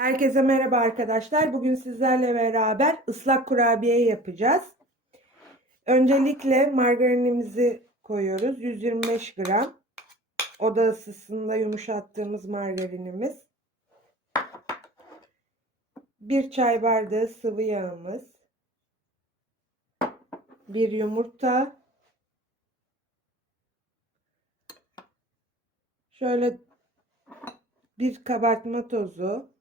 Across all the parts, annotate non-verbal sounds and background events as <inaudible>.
Herkese merhaba arkadaşlar. Bugün sizlerle beraber ıslak kurabiye yapacağız. Öncelikle margarinimizi koyuyoruz. 125 gram. Oda ısısında yumuşattığımız margarinimiz. Bir çay bardağı sıvı yağımız. Bir yumurta. Şöyle bir kabartma tozu.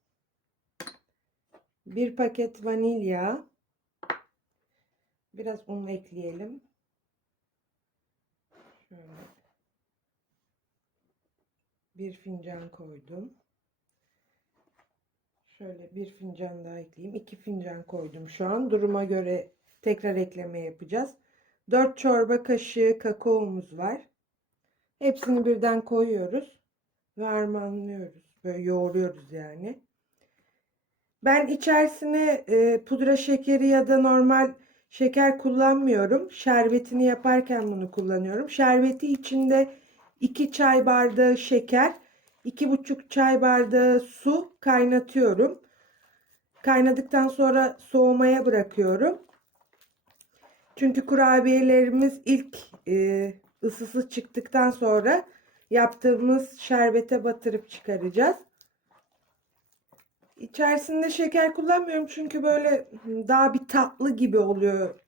Bir paket vanilya. Biraz un ekleyelim. Şöyle. Bir fincan koydum. Şöyle bir fincan daha ekleyeyim. İki fincan koydum şu an. Duruma göre tekrar ekleme yapacağız. 4 çorba kaşığı kakaomuz var. Hepsini birden koyuyoruz ve harmanlıyoruz. Böyle yoğuruyoruz yani. Ben içerisine e, pudra şekeri ya da normal şeker kullanmıyorum. Şerbetini yaparken bunu kullanıyorum. Şerbeti içinde 2 çay bardağı şeker, 2,5 çay bardağı su kaynatıyorum. Kaynadıktan sonra soğumaya bırakıyorum. Çünkü kurabiyelerimiz ilk e, ısısı çıktıktan sonra yaptığımız şerbete batırıp çıkaracağız. İçerisinde şeker kullanmıyorum çünkü böyle daha bir tatlı gibi oluyor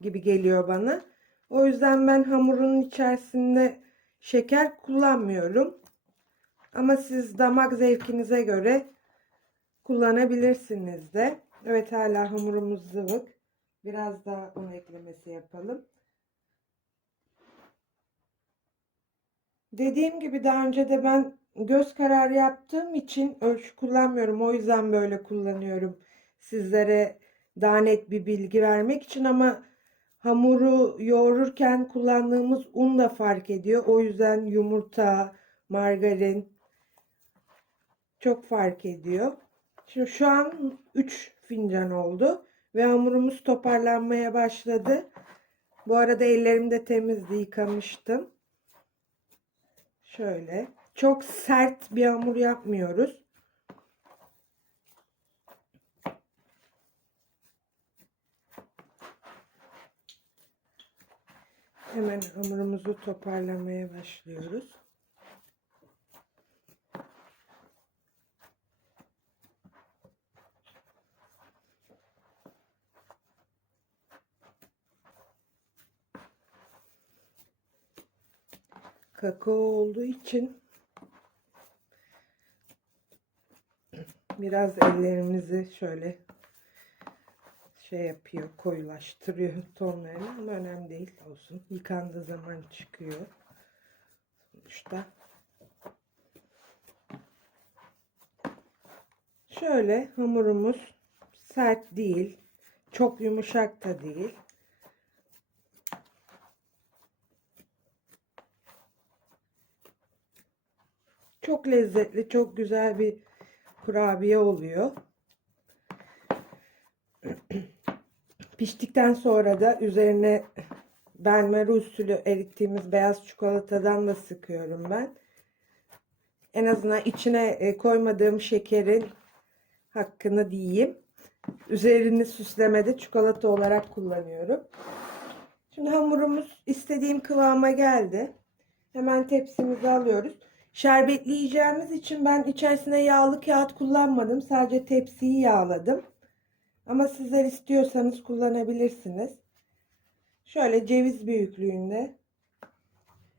gibi geliyor bana. O yüzden ben hamurun içerisinde şeker kullanmıyorum. Ama siz damak zevkinize göre kullanabilirsiniz de. Evet hala hamurumuz zıvık. Biraz daha un eklemesi yapalım. Dediğim gibi daha önce de ben göz kararı yaptığım için ölçü kullanmıyorum. O yüzden böyle kullanıyorum. Sizlere daha net bir bilgi vermek için ama hamuru yoğururken kullandığımız un da fark ediyor. O yüzden yumurta, margarin çok fark ediyor. Şimdi şu an 3 fincan oldu ve hamurumuz toparlanmaya başladı. Bu arada ellerimi de temizdi, yıkamıştım. Şöyle. Çok sert bir hamur yapmıyoruz. Hemen hamurumuzu toparlamaya başlıyoruz. Kakao olduğu için biraz ellerimizi şöyle şey yapıyor, koyulaştırıyor tonlarını ama önemli değil olsun. Yıkandığı zaman çıkıyor. Sonuçta. Şöyle hamurumuz sert değil, çok yumuşak da değil. Çok lezzetli, çok güzel bir kurabiye oluyor. <clears throat> Piştikten sonra da üzerine benmari usulü erittiğimiz beyaz çikolatadan da sıkıyorum ben. En azından içine e, koymadığım şekerin hakkını diyeyim. Üzerini süslemede çikolata olarak kullanıyorum. Şimdi hamurumuz istediğim kıvama geldi. Hemen tepsimizi alıyoruz. Şerbetleyeceğimiz için ben içerisine yağlı kağıt kullanmadım. Sadece tepsiyi yağladım. Ama sizler istiyorsanız kullanabilirsiniz. Şöyle ceviz büyüklüğünde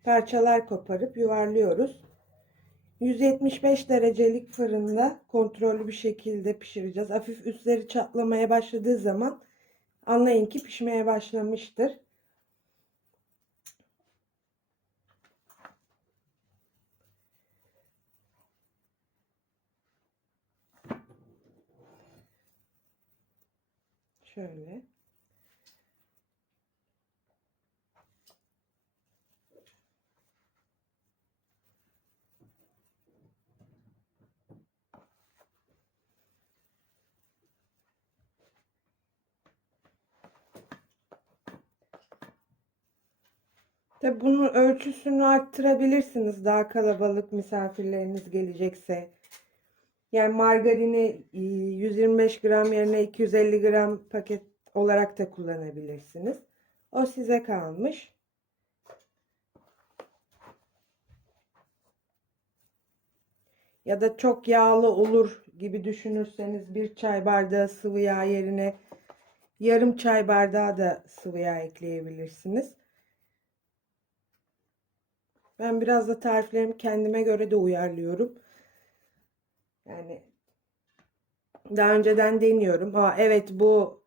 parçalar koparıp yuvarlıyoruz. 175 derecelik fırında kontrollü bir şekilde pişireceğiz. Hafif üstleri çatlamaya başladığı zaman anlayın ki pişmeye başlamıştır. Şöyle. Tabi bunun ölçüsünü arttırabilirsiniz. Daha kalabalık misafirleriniz gelecekse Yani margarini e, 125 gram yerine 250 gram paket olarak da kullanabilirsiniz. O size kalmış. Ya da çok yağlı olur gibi düşünürseniz bir çay bardağı sıvı yağ yerine yarım çay bardağı da sıvı yağ ekleyebilirsiniz. Ben biraz da tariflerimi kendime göre de uyarlıyorum. Yani daha önceden deniyorum. Aa, evet bu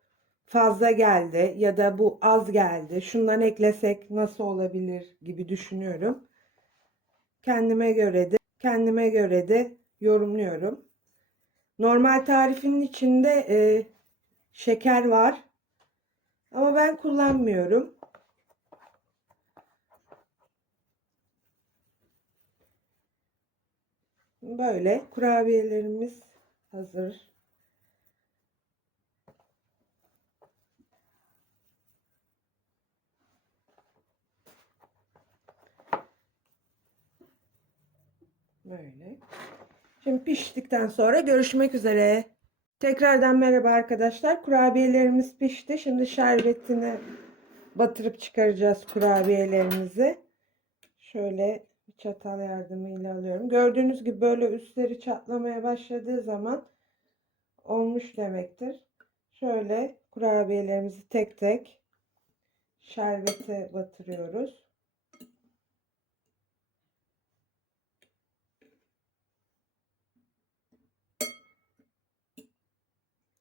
fazla geldi ya da bu az geldi. Şundan eklesek nasıl olabilir gibi düşünüyorum. Kendime göre de kendime göre de yorumluyorum. Normal tarifinin içinde e, şeker var. Ama ben kullanmıyorum. Böyle kurabiyelerimiz hazır. Böyle. Şimdi piştikten sonra görüşmek üzere. Tekrardan merhaba arkadaşlar. Kurabiyelerimiz pişti. Şimdi şerbetini batırıp çıkaracağız kurabiyelerimizi. Şöyle bir çatal yardımıyla alıyorum. Gördüğünüz gibi böyle üstleri çatlamaya başladığı zaman olmuş demektir. Şöyle kurabiyelerimizi tek tek şerbete batırıyoruz.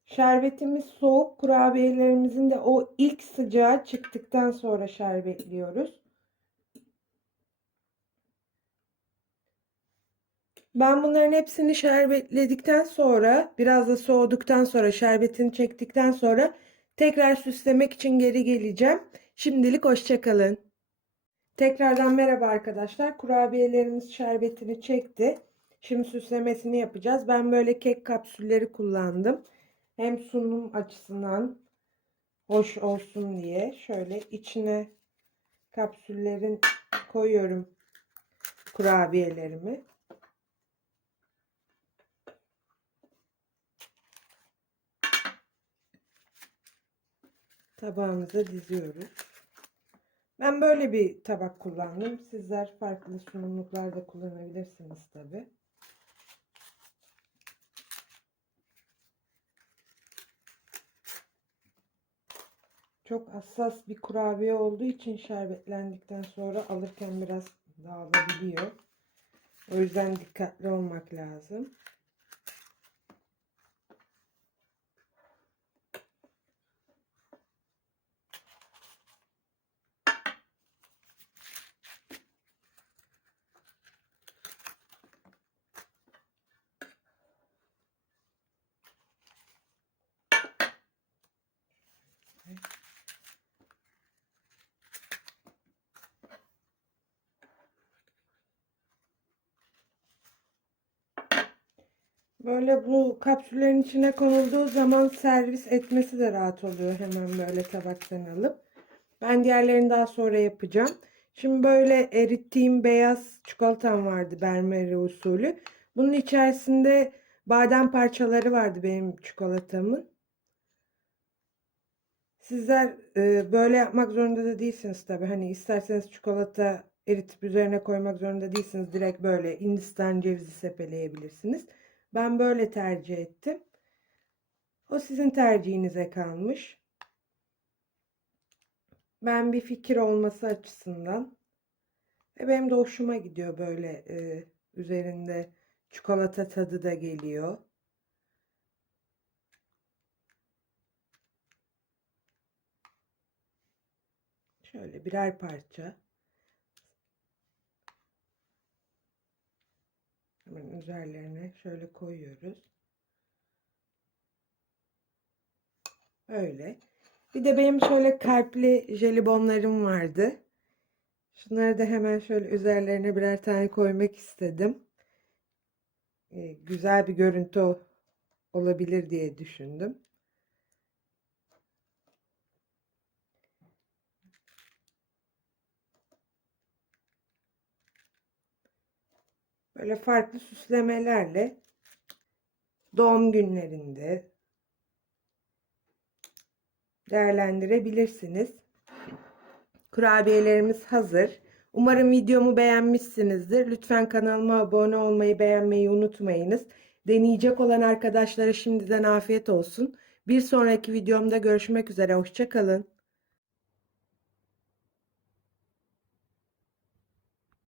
Şerbetimiz soğuk. Kurabiyelerimizin de o ilk sıcağı çıktıktan sonra şerbetliyoruz. Ben bunların hepsini şerbetledikten sonra biraz da soğuduktan sonra şerbetini çektikten sonra tekrar süslemek için geri geleceğim. Şimdilik hoşçakalın. Tekrardan merhaba arkadaşlar. Kurabiyelerimiz şerbetini çekti. Şimdi süslemesini yapacağız. Ben böyle kek kapsülleri kullandım. Hem sunum açısından hoş olsun diye şöyle içine kapsüllerin koyuyorum kurabiyelerimi. Tabağımıza diziyoruz. Ben böyle bir tabak kullandım. Sizler farklı sunumluklarda kullanabilirsiniz tabi. Çok hassas bir kurabiye olduğu için şerbetlendikten sonra alırken biraz dağılabiliyor. O yüzden dikkatli olmak lazım. Böyle bu kapsüllerin içine konulduğu zaman servis etmesi de rahat oluyor. Hemen böyle tabaktan alıp. Ben diğerlerini daha sonra yapacağım. Şimdi böyle erittiğim beyaz çikolatam vardı Bermeri usulü. Bunun içerisinde badem parçaları vardı benim çikolatamın. Sizler e, böyle yapmak zorunda da değilsiniz tabii. Hani isterseniz çikolata eritip üzerine koymak zorunda değilsiniz. Direkt böyle Hindistan cevizi sepeleyebilirsiniz. Ben böyle tercih ettim. O sizin tercihinize kalmış. Ben bir fikir olması açısından ve benim de hoşuma gidiyor böyle e, üzerinde çikolata tadı da geliyor. Şöyle birer parça. Hemen üzerlerine şöyle koyuyoruz. Öyle. Bir de benim şöyle kalpli jelibonlarım vardı. Şunları da hemen şöyle üzerlerine birer tane koymak istedim. Ee, güzel bir görüntü olabilir diye düşündüm. Böyle farklı süslemelerle doğum günlerinde değerlendirebilirsiniz. Kurabiyelerimiz hazır. Umarım videomu beğenmişsinizdir. Lütfen kanalıma abone olmayı, beğenmeyi unutmayınız. Deneyecek olan arkadaşlara şimdiden afiyet olsun. Bir sonraki videomda görüşmek üzere. Hoşça kalın.